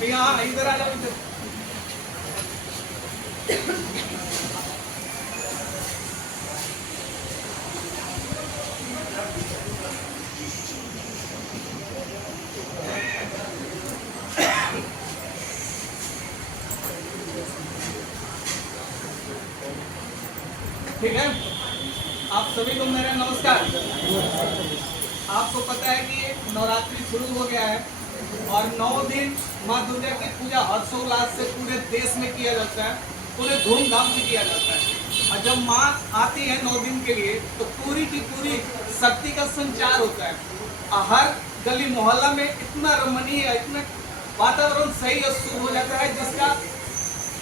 भैया इधर आ जाओ इधर। ठीक है, आप सभी को मेरा नमस्कार। आपको पता है कि नवरात्रि शुरू हो गया है और 9 दिन माँ दुर्गा की पूजा हर्षोल्लास से पूरे देश में किया जाता है, पूरे धूमधाम से किया जाता है। और जब माँ आती है 9 दिन के लिए तो पूरी की पूरी शक्ति का संचार होता है। और हर गली मोहल्ला में इतना रमणीय, इतना वातावरण सही और शुभ हो जाता है जिसका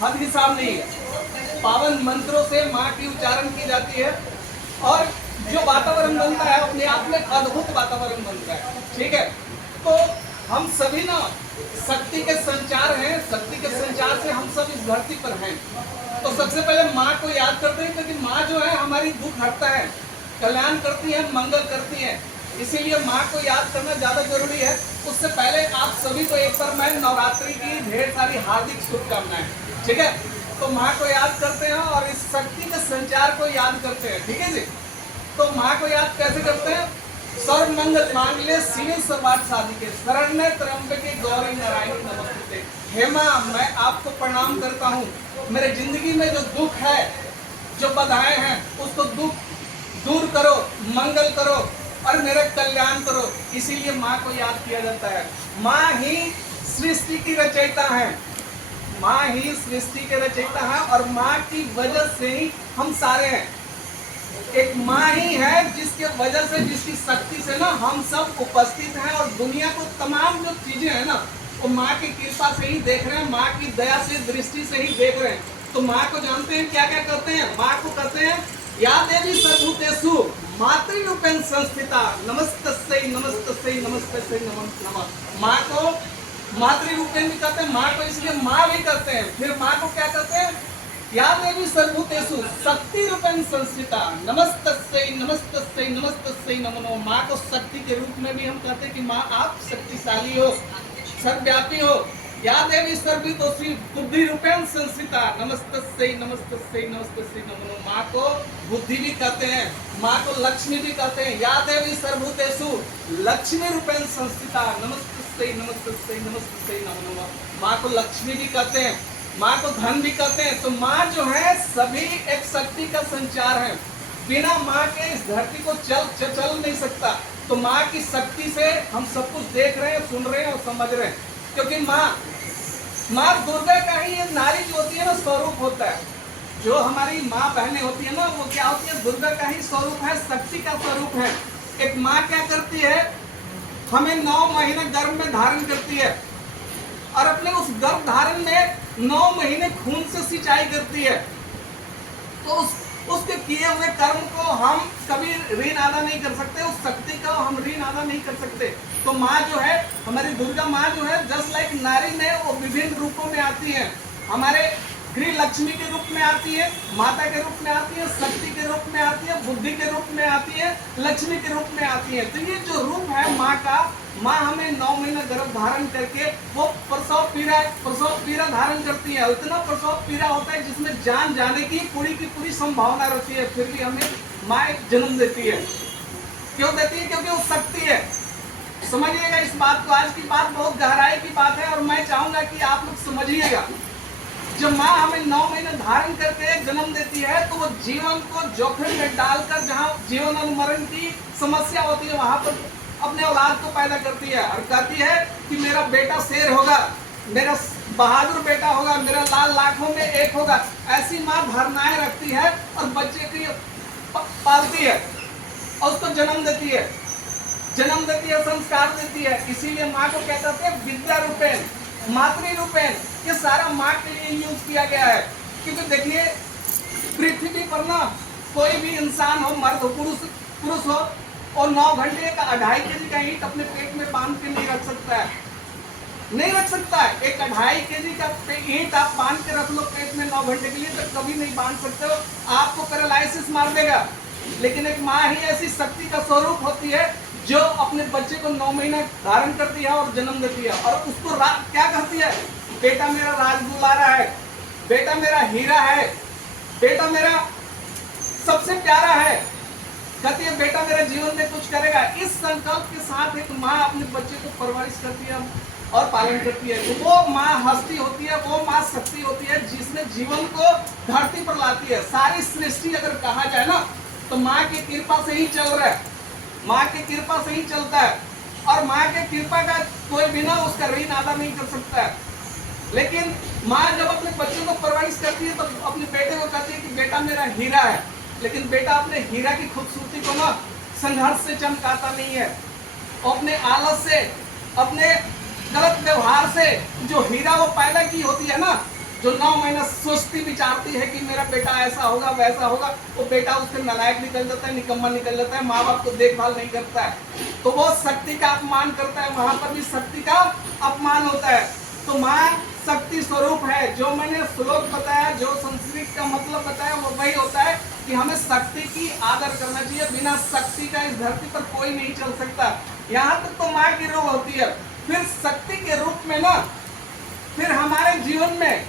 हद हिसाब नहीं है। पावन मंत्रों से माँ की उच्चारण की जाती है और जो वातावरण बनता है अपने आप में अद्भुत वातावरण बनता है। ठीक है, तो हम सभी ना शक्ति के संचार हैं, शक्ति के संचार से हम सब इस धरती पर हैं। तो सबसे पहले माँ को याद करते हैं क्योंकि माँ जो है हमारी दुख हरता है, कल्याण करती है, मंगल करती है, इसीलिए माँ को याद करना ज्यादा जरूरी है। उससे पहले आप सभी को एक बार मैं नवरात्रि की ढेर सारी हार्दिक शुभकामनाएं। ठीक है, तो माँ को याद करते हैं और इस शक्ति के संचार को याद करते हैं। ठीक है जी, तो माँ को याद कैसे करते हैं? सर्व मंगल मांगल्ये शिवे सर्वार्थ साधिके शरण्ये त्र्यंबके गौरी नारायणी नमोस्तुते। हे माँ, मैं आपको प्रणाम करता हूँ। मेरे जिंदगी में जो दुख है, जो बाधाएं हैं, उसको दुख दूर करो, मंगल करो और मेरा कल्याण करो। इसीलिए माँ को याद किया जाता है। माँ ही सृष्टि की रचयिता है, माँ ही सृष्टि के रचयिता है और माँ की वजह से ही हम सारे हैं। एक माँ ही है जिसके वजह से, जिसकी शक्ति से ना हम सब उपस्थित हैं और दुनिया को तमाम जो चीजें हैं ना वो माँ की कृपा से ही देख रहे हैं, माँ की दया से, दृष्टि से ही देख रहे हैं। तो माँ को जानते हैं क्या क्या करते हैं? माँ को कहते हैं या देवी सर्वभूतेषु मातृरूपेण संस्थिता नमस्तस्यै नमस्तस्यै नमस्तस्यै नमो नमः। माँ को मातृरूपेण भी कहते हैं, माँ को इसलिए माँ भी कहते हैं। फिर माँ को क्या कहते हैं? या देवी सर्वभूतेषु शक्ति रूपेण संस्थिता नमस्तस्यै नमस्तस्यै नमस्तस्यै नमो नमः। माँ को शक्ति के रूप में भी हम कहते हैं कि माँ आप शक्तिशाली हो, सर्वव्यापी हो। या देवी सर्वभूतेषु बुद्धि रूपेण संस्थिता नमस्तस्यै नमस्तस्यै नमस्तस्यै नमो नमः। माँ को बुद्धि भी कहते हैं, माँ को लक्ष्मी भी कहते हैं। या देवी सर्वभूतेषु लक्ष्मी रूपेण संस्थिता नमस्तस्यै नमस्तस्यै नमस्तस्यै नमो नमः। माँ को लक्ष्मी भी कहते हैं, माँ को धन भी कहते हैं। तो माँ जो है सभी एक शक्ति का संचार है। बिना माँ के इस धरती को चल नहीं सकता। तो माँ की शक्ति से हम सब कुछ देख रहे हैं, सुन रहे हैं और समझ रहे हैं। क्योंकि माँ दुर्गा का ही ये नारी जो होती है ना स्वरूप होता है। जो हमारी माँ बहनें होती है ना वो क्या होती है? दुर्गा का ही स्वरूप है, शक्ति का स्वरूप है। एक माँ क्या करती है? हमें 9 महीने गर्भ में धारण करती है और अपने उस गर्भ धारण में 9 महीने खून से सिंचाई करती है। तो उसके किए हुए कर्म को हम कभी ऋण अदा नहीं कर सकते, उस शक्ति का हम ऋण अदा नहीं कर सकते। तो माँ जो है, हमारी दुर्गा माँ जो है जस्ट लाइक नारी में वो विभिन्न रूपों में आती है। हमारे गृह लक्ष्मी के रूप में आती है, माता के रूप में आती है, शक्ति के रूप में आती है, बुद्धि के रूप में आती है, लक्ष्मी के रूप में आती है। तो ये जो रूप है माँ का, माँ हमें 9 महीने गर्भ धारण करके वो प्रसव पीड़ा धारण करती है। इतना प्रसव पीड़ा होता है जिसमें जान जाने की पूरी संभावना रहती है, फिर भी हमें माँ जन्म देती है। क्यों देती है? क्योंकि वो शक्ति है। समझिएगा इस बात को। आज की बात बहुत गहराई की बात है और मैं चाहूंगा कि आप लोग समझिएगा। जब माँ हमें 9 महीने धारण करके जन्म देती है तो वो जीवन को जोखिम में डालकर, जहाँ जीवन और मरण की समस्या होती है वहां पर अपने औलाद को पैदा करती है और कहती है कि मेरा बेटा शेर होगा, मेरा बहादुर बेटा होगा, मेरा लाल लाखों में एक होगा। ऐसी माँ धारणाएं रखती है और बच्चे की पालती है और उसको जन्म देती है, संस्कार देती है। इसीलिए माँ को क्या कहते हैं? विद्या रूपेण, मातृ रूपेण। ये सारा माँ के लिए यूज किया गया है। क्योंकि देखिए पृथ्वी पर ना कोई भी इंसान हो, मर्द हो, पुरुष हो, और 9 घंटे का 2.5 kg का ईंट अपने पेट में बांध के नहीं रख सकता है, नहीं रख सकता है। एक 2.5 kg का ईंट आप बांध के रख लो पेट में 9 घंटे के लिए तो कभी नहीं बांध सकते हो, आपको पैरालाइसिस मार देगा। लेकिन एक माँ ही ऐसी शक्ति का स्वरूप होती है जो अपने बच्चे को 9 महीना धारण करती है और जन्म देती है, और उसको क्या कहती है, बेटा मेरा राज दुलारा है, बेटा मेरा हीरा है, बेटा मेरा सबसे प्यारा है, कहती है बेटा मेरा जीवन में कुछ करेगा। इस संकल्प के साथ एक माँ अपने बच्चे को परवरिश करती है और पालन करती है। तो वो माँ हस्ती होती है, वो माँ शक्ति होती है जिसने जीवन को धरती पर लाती है। सारी सृष्टि अगर कहा जाए ना तो माँ की कृपा से ही चल रहा है, माँ की कृपा से ही चलता है, और माँ के कृपा का कोई बिना उसका ऋण अदा नहीं कर सकता है। लेकिन माँ जब अपने बच्चों को परवरिश करती है तो अपने बेटे को कहती है कि बेटा मेरा हीरा है, लेकिन बेटा अपने हीरा की खूबसूरती को ना संघर्ष से चमकाता नहीं है, अपने आलस से, अपने गलत व्यवहार से। जो हीरा वो पैदा की होती है ना, जो 9 महीना सोचती विचारती है कि मेरा बेटा ऐसा होगा वैसा होगा, वो बेटा उसके नालायक निकल जाता है, निकम्मा निकल जाता है, माँ बाप को देखभाल नहीं करता है, तो वो शक्ति का अपमान करता है, वहां पर भी शक्ति का अपमान होता है। तो माँ शक्ति स्वरूप है। जो मैंने श्लोक बताया, जो संस्कृत का मतलब बताया, वो वही होता है कि हमें शक्ति की आदर करना चाहिए। बिना शक्ति का इस धरती पर कोई नहीं चल सकता। यहाँ तक तो माँ की रूप होती है, फिर शक्ति के रूप में ना, फिर हमारे जीवन में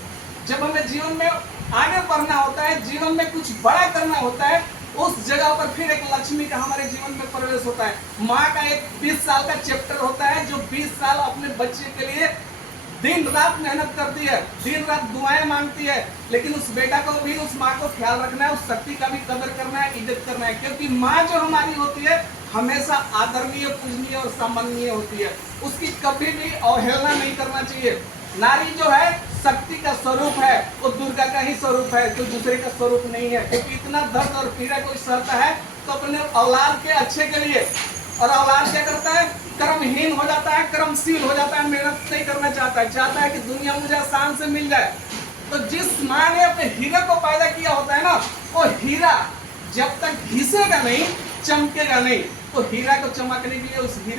जब हमें जीवन में आगे बढ़ना होता है, जीवन में कुछ बड़ा करना होता है, उस जगह पर फिर एक लक्ष्मी का हमारे जीवन में प्रवेश होता है। माँ का एक 20 साल का चैप्टर होता है, जो 20 साल अपने बच्चे के लिए दिन रात मेहनत करती है, दिन रात दुआएं मांगती है, लेकिन उस बेटा को भी, उस माँ को ख्याल रखना है, उस शक्ति का भी कदर करना है, इज्जत करना है। क्योंकि माँ जो हमारी होती है हमेशा आदरणीय, पूजनीय और सम्माननीय होती है, उसकी कभी भी अवहेलना नहीं करना चाहिए। नारी जो है शक्ति का स्वरूप है, वो दुर्गा का ही स्वरूप है, जो दूसरे का स्वरूप नहीं है। क्योंकि इतना दर्द और पीड़ा कोई सहता है तो अपने औलाद के अच्छे के लिए, और औलाद क्या करता है, कर्महीन हो जाता है, कर्मशील हो जाता है, मेहनत नहीं करना चाहता है, चाहता है कि दुनिया मुझे आसान से मिल जाए। तो जिस माँ ने अपने हीरे को पैदा किया होता है ना, वो हीरा जब तक घिसेगा नहीं, चमकेगा नहीं। तो हीरा को चमकने के लिए उस हीरे